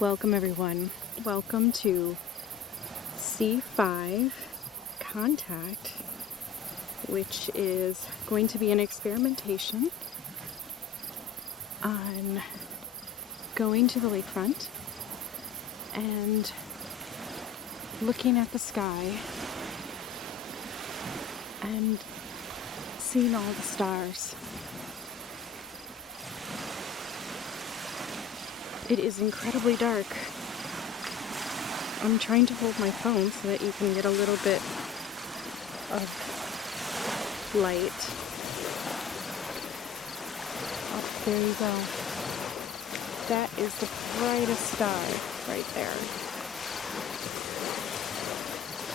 Welcome everyone. Welcome to CE5 Contact, which is going to be an experimentation on going to the lakefront and looking at the sky and seeing all the stars. It is incredibly dark. I'm trying to hold my phone so that you can get a little bit of light. Oh, there you go. That is the brightest star right there.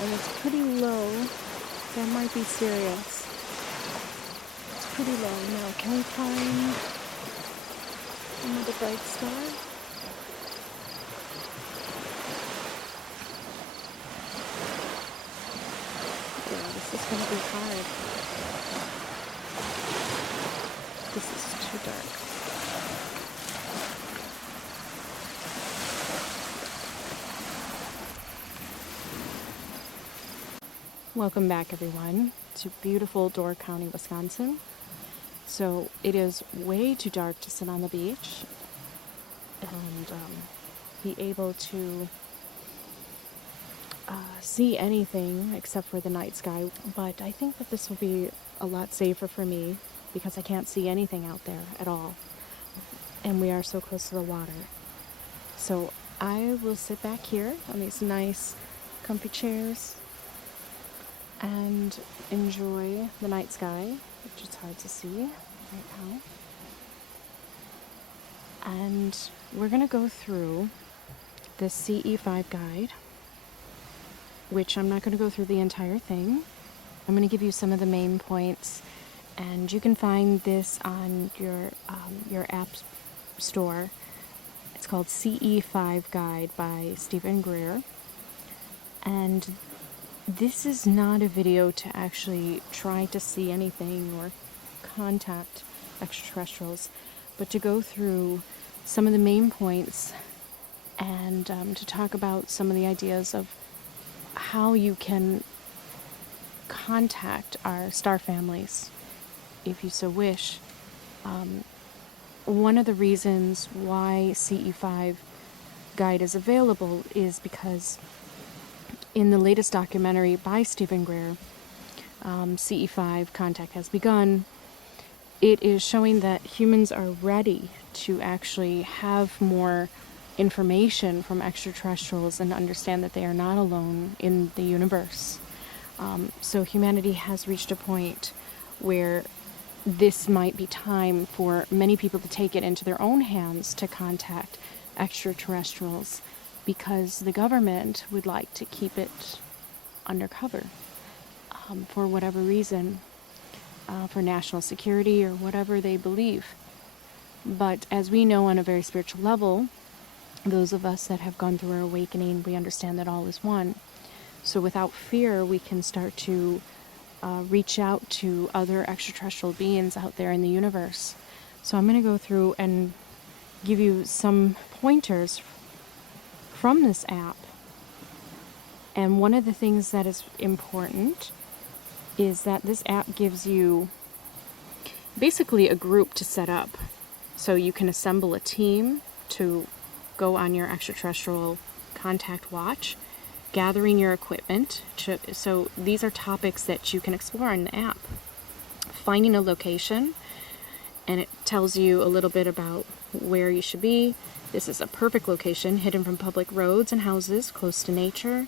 And it's pretty low. That might be Sirius. It's pretty low. Now, can we find another bright star? It's going to be hard. This is too dark. Welcome back, everyone, to beautiful Door County, Wisconsin. So it is way too dark to sit on the beach and be able to see anything except for the night sky, but I think that this will be a lot safer for me because I can't see anything out there at all, and we are so close to the water. So I will sit back here on these nice comfy chairs and enjoy the night sky, which is hard to see right now. And we're going to go through the CE5 guide, which I'm not going to go through the entire thing. I'm going to give you some of the main points, and you can find this on your app store. It's called CE5 Guide by Steven Greer, and this is not a video to actually try to see anything or contact extraterrestrials, but to go through some of the main points and to talk about some of the ideas of how you can contact our star families, if you so wish. One of the reasons why CE5 Guide is available is because in the latest documentary by Steven Greer, CE5 Contact has begun, it is showing that humans are ready to actually have more information from extraterrestrials and understand that they are not alone in the universe. So humanity has reached a point where this might be time for many people to take it into their own hands to contact extraterrestrials, because the government would like to keep it undercover for whatever reason, for national security or whatever they believe. But as we know on a very spiritual level, those of us that have gone through our awakening, we understand that all is one. So without fear, we can start to reach out to other extraterrestrial beings out there in the universe. So I'm going to go through and give you some pointers from this app. And one of the things that is important is that this app gives you basically a group to set up. So you can assemble a team to go on your extraterrestrial contact watch, gathering your equipment. So these are topics that you can explore in the app. Finding a location, and it tells you a little bit about where you should be. This is a perfect location, hidden from public roads and houses, close to nature,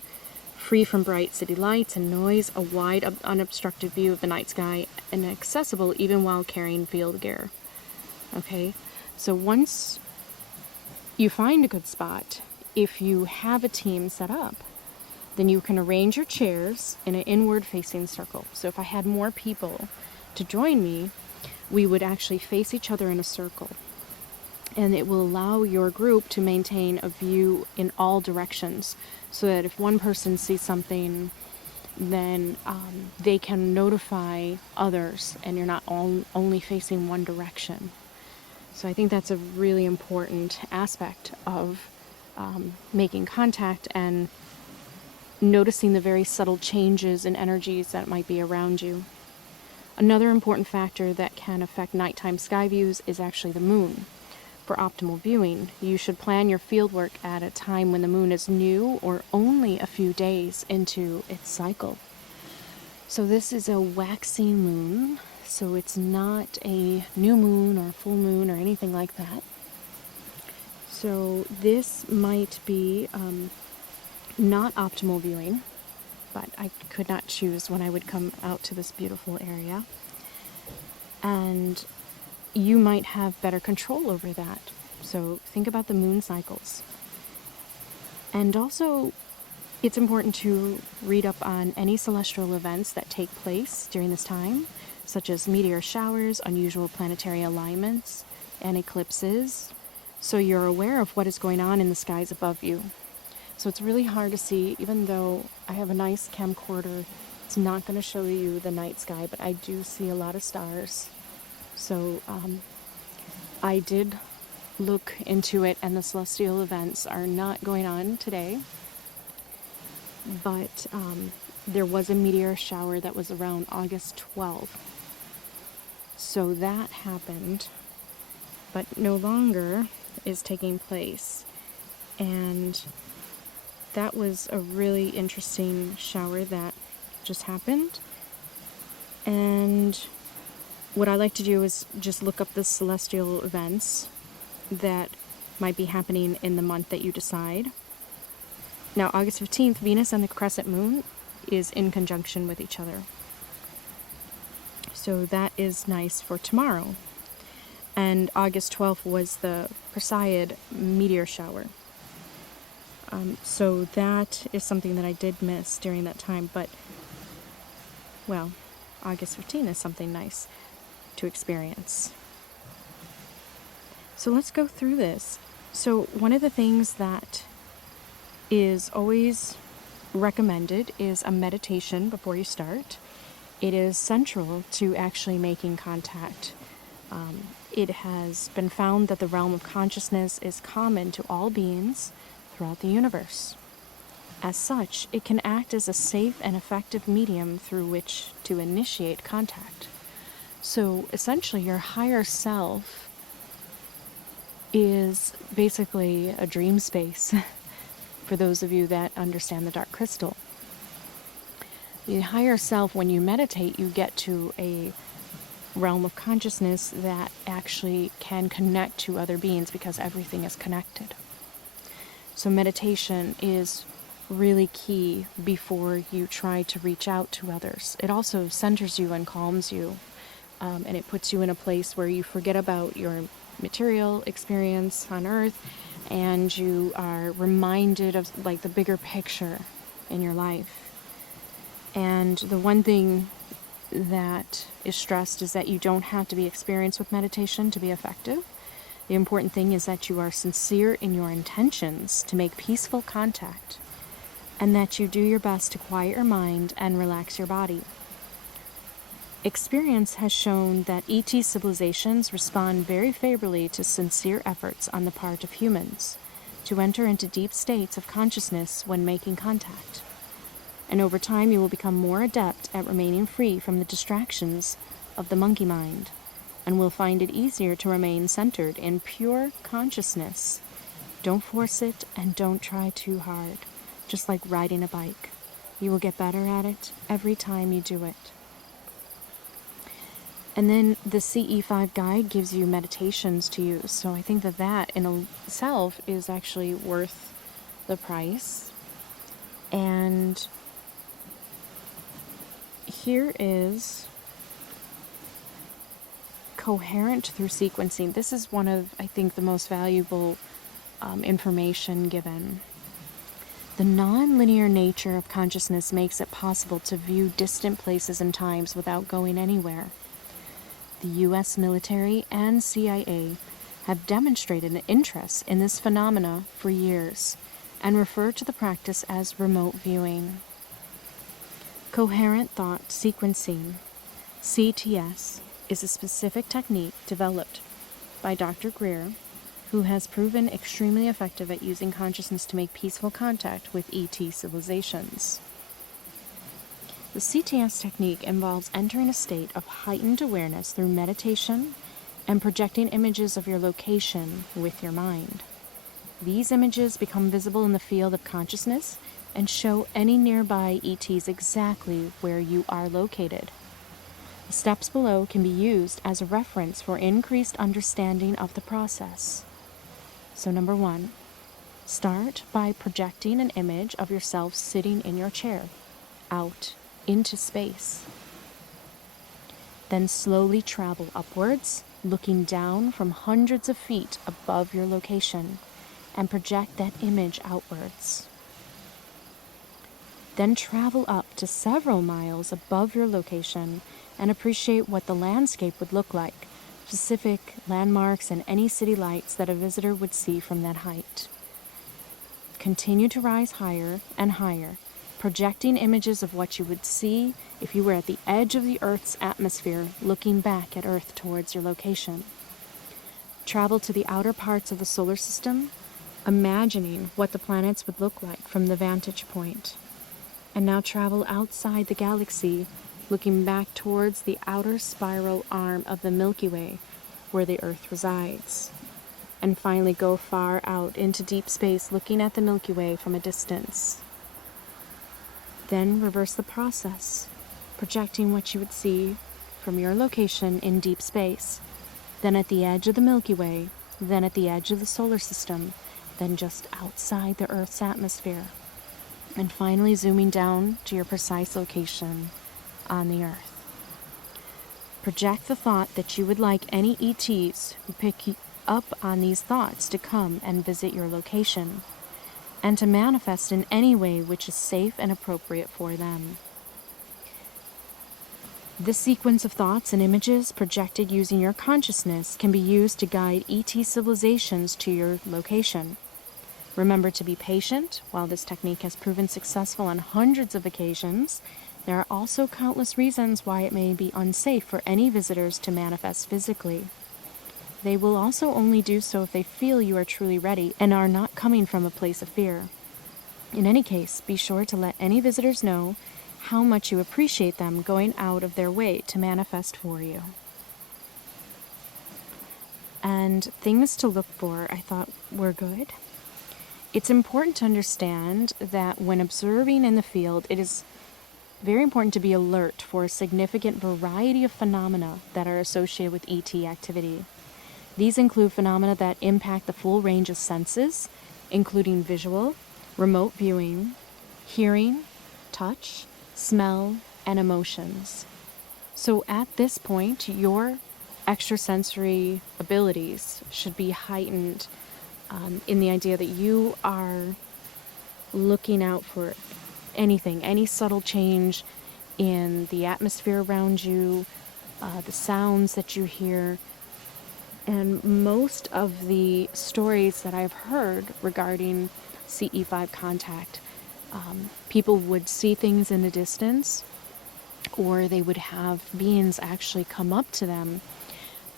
free from bright city lights and noise, a wide, unobstructed view of the night sky, and accessible even while carrying field gear. Okay, so once you find a good spot, if you have a team set up, then you can arrange your chairs in an inward-facing circle. So if I had more people to join me, we would actually face each other in a circle. And it will allow your group to maintain a view in all directions, so that if one person sees something, then they can notify others, and you're not only facing one direction. So I think that's a really important aspect of making contact and noticing the very subtle changes in energies that might be around you. Another important factor that can affect nighttime sky views is actually the moon. For optimal viewing, you should plan your fieldwork at a time when the moon is new or only a few days into its cycle. So this is a waxing moon, so it's not a new moon or full moon or anything like that. So this might be not optimal viewing, but I could not choose when I would come out to this beautiful area. And you might have better control over that. So think about the moon cycles. And also, it's important to read up on any celestial events that take place during this time, such as meteor showers, unusual planetary alignments, and eclipses, so you're aware of what is going on in the skies above you. So it's really hard to see, even though I have a nice camcorder, it's not going to show you the night sky, but I do see a lot of stars. So I did look into it, and the celestial events are not going on today. But there was a meteor shower that was around August 12th. So that happened, but no longer is taking place. And that was a really interesting shower that just happened. And what I like to do is just look up the celestial events that might be happening in the month that you decide. Now, August 15th, Venus and the crescent moon is in conjunction with each other. So that is nice for tomorrow. And August 12th was the Perseid meteor shower. So that is something that I did miss during that time. But, well, August 15th is something nice to experience. So let's go through this. So one of the things that is always recommended is a meditation before you start. It is central to actually making contact. It has been found that the realm of consciousness is common to all beings throughout the universe. As such, it can act as a safe and effective medium through which to initiate contact. So essentially, your higher self is basically a dream space. For those of you that understand the dark crystal. The higher self, when you meditate, you get to a realm of consciousness that actually can connect to other beings because everything is connected. So meditation is really key before you try to reach out to others. It also centers you and calms you, and it puts you in a place where you forget about your material experience on Earth, and you are reminded of like the bigger picture in your life. And the one thing that is stressed is that you don't have to be experienced with meditation to be effective. The important thing is that you are sincere in your intentions to make peaceful contact, and that you do your best to quiet your mind and relax your body. Experience has shown that ET civilizations respond very favorably to sincere efforts on the part of humans to enter into deep states of consciousness when making contact. And over time you will become more adept at remaining free from the distractions of the monkey mind, and will find it easier to remain centered in pure consciousness. Don't force it, and don't try too hard. Just like riding a bike. You will get better at it every time you do it. And then the CE5 guide gives you meditations to use. So I think that in itself is actually worth the price. And here is Coherent through sequencing. This is one of, I think, the most valuable information given. The non-linear nature of consciousness makes it possible to view distant places and times without going anywhere. The U.S. military and CIA have demonstrated an interest in this phenomena for years and refer to the practice as remote viewing. Coherent thought sequencing, CTS, is a specific technique developed by Dr. Greer who has proven extremely effective at using consciousness to make peaceful contact with ET civilizations. The CTS technique involves entering a state of heightened awareness through meditation and projecting images of your location with your mind. These images become visible in the field of consciousness and show any nearby ETs exactly where you are located. The steps below can be used as a reference for increased understanding of the process. So number 1, start by projecting an image of yourself sitting in your chair, out into space. Then slowly travel upwards, looking down from hundreds of feet above your location, and project that image outwards. Then travel up to several miles above your location and appreciate what the landscape would look like, specific landmarks and any city lights that a visitor would see from that height. Continue to rise higher and higher, projecting images of what you would see if you were at the edge of the Earth's atmosphere looking back at Earth towards your location. Travel to the outer parts of the solar system, imagining what the planets would look like from the vantage point. And now travel outside the galaxy, looking back towards the outer spiral arm of the Milky Way, where the Earth resides. And finally go far out into deep space, looking at the Milky Way from a distance. Then reverse the process, projecting what you would see from your location in deep space, then at the edge of the Milky Way, then at the edge of the solar system, then just outside the Earth's atmosphere, and finally zooming down to your precise location on the Earth. Project the thought that you would like any ETs who pick up on these thoughts to come and visit your location, and to manifest in any way which is safe and appropriate for them. This sequence of thoughts and images projected using your consciousness can be used to guide ET civilizations to your location. Remember to be patient. While this technique has proven successful on hundreds of occasions, there are also countless reasons why it may be unsafe for any visitors to manifest physically. They will also only do so if they feel you are truly ready and are not coming from a place of fear. In any case, be sure to let any visitors know how much you appreciate them going out of their way to manifest for you. And things to look for, I thought, were good. It's important to understand that when observing in the field, it is very important to be alert for a significant variety of phenomena that are associated with ET activity. These include phenomena that impact the full range of senses, including visual, remote viewing, hearing, touch, smell, and emotions. So at this point, your extrasensory abilities should be heightened in the idea that you are looking out for anything, any subtle change in the atmosphere around you, the sounds that you hear. And most of the stories that I've heard regarding CE5 Contact, people would see things in the distance, or they would have beings actually come up to them,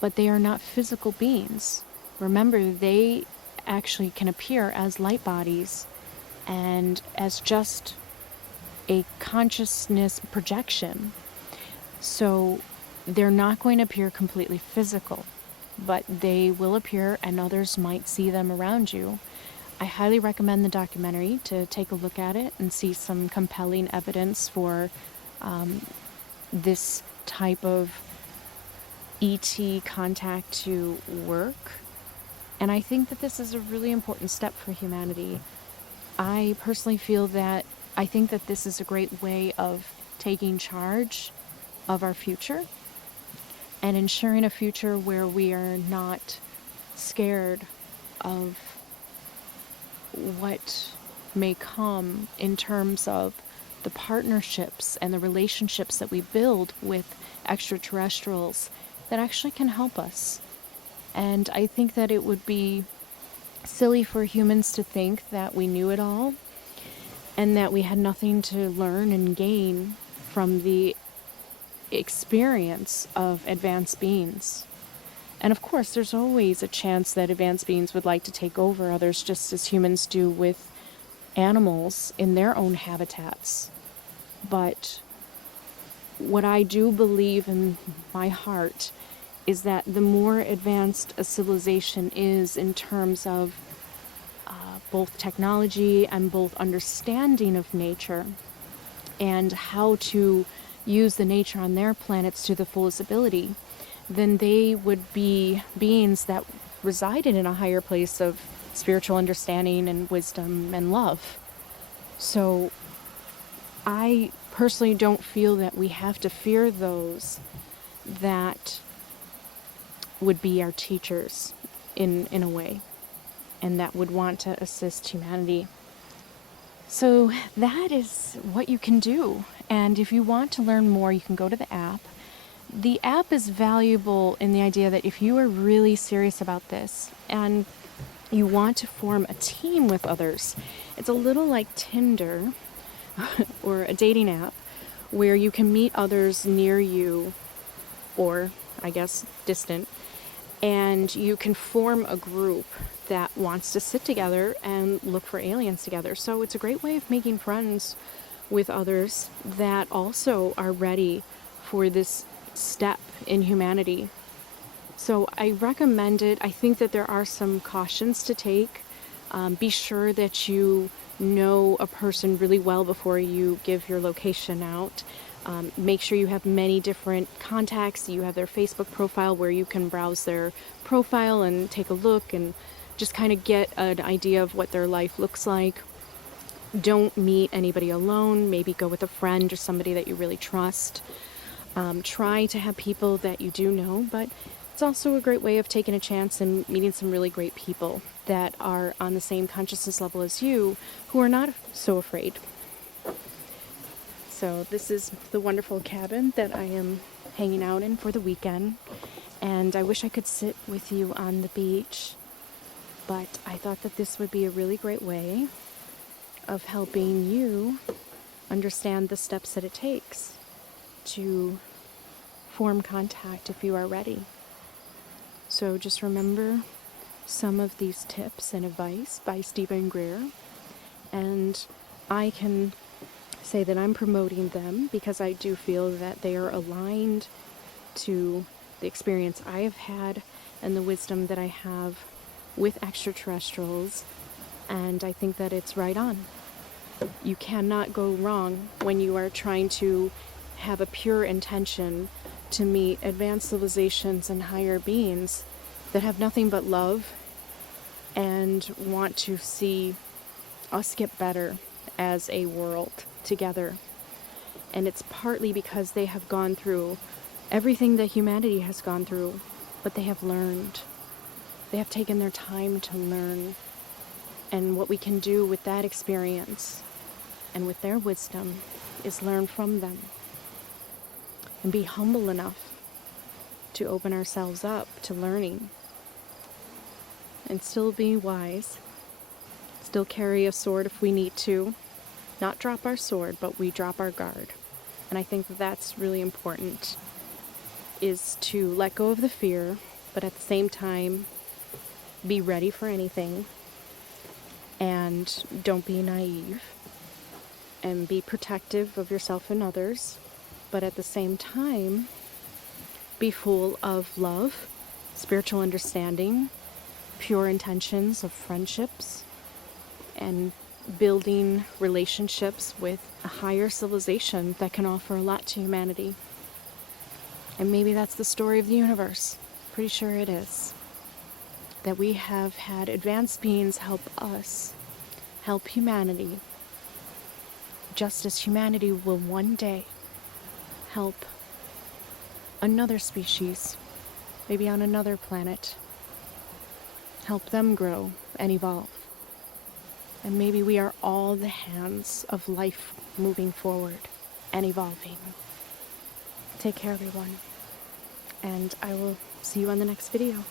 but they are not physical beings. Remember, they actually can appear as light bodies and as just a consciousness projection. So they're not going to appear completely physical, but they will appear and others might see them around you. I highly recommend the documentary to take a look at it and see some compelling evidence for this type of ET contact to work. And I think that this is a really important step for humanity. I personally feel that I think that this is a great way of taking charge of our future and ensuring a future where we are not scared of what may come in terms of the partnerships and the relationships that we build with extraterrestrials that actually can help us. And I think that it would be silly for humans to think that we knew it all and that we had nothing to learn and gain from the experience of advanced beings. And of course, there's always a chance that advanced beings would like to take over others, just as humans do with animals in their own habitats. But what I do believe in my heart is that the more advanced a civilization is in terms of both technology and both understanding of nature and how to use the nature on their planets to the fullest ability, then they would be beings that resided in a higher place of spiritual understanding and wisdom and love. So I personally don't feel that we have to fear those that would be our teachers in a way, and that would want to assist humanity. So that is what you can do. And if you want to learn more, you can go to the app. The app is valuable in the idea that if you are really serious about this and you want to form a team with others, it's a little like Tinder or a dating app where you can meet others near you, or I guess distant, and you can form a group that wants to sit together and look for aliens together. So it's a great way of making friends with others that also are ready for this step in humanity. So I recommend it. I think that there are some cautions to take. Be sure that you know a person really well before you give your location out. Make sure you have many different contacts. You have their Facebook profile where you can browse their profile and take a look and just kind of get an idea of what their life looks like. Don't meet anybody alone. Maybe go with a friend or somebody that you really trust. Try to have people that you do know, but it's also a great way of taking a chance and meeting some really great people that are on the same consciousness level as you, who are not so afraid. So this is the wonderful cabin that I am hanging out in for the weekend, and I wish I could sit with you on the beach, but I thought that this would be a really great way of helping you understand the steps that it takes to form contact if you are ready. So just remember some of these tips and advice by Steven Greer, and I can say that I'm promoting them because I do feel that they are aligned to the experience I have had and the wisdom that I have with extraterrestrials, and I think that it's right on. You cannot go wrong when you are trying to have a pure intention to meet advanced civilizations and higher beings that have nothing but love and want to see us get better as a world together. And it's partly because they have gone through everything that humanity has gone through, but they have learned. They have taken their time to learn. And what we can do with that experience and with their wisdom is learn from them and be humble enough to open ourselves up to learning and still be wise, still carry a sword if we need to, not drop our sword, but we drop our guard. And I think that's really important, is to let go of the fear, but at the same time be ready for anything, and don't be naive, and be protective of yourself and others, but at the same time be full of love, spiritual understanding, pure intentions of friendships, and building relationships with a higher civilization that can offer a lot to humanity. And maybe that's the story of the universe. Pretty sure it is. That we have had advanced beings help us, help humanity, just as humanity will one day help another species, maybe on another planet, help them grow and evolve. And maybe we are all the hands of life moving forward and evolving. Take care, everyone. And I will see you on the next video.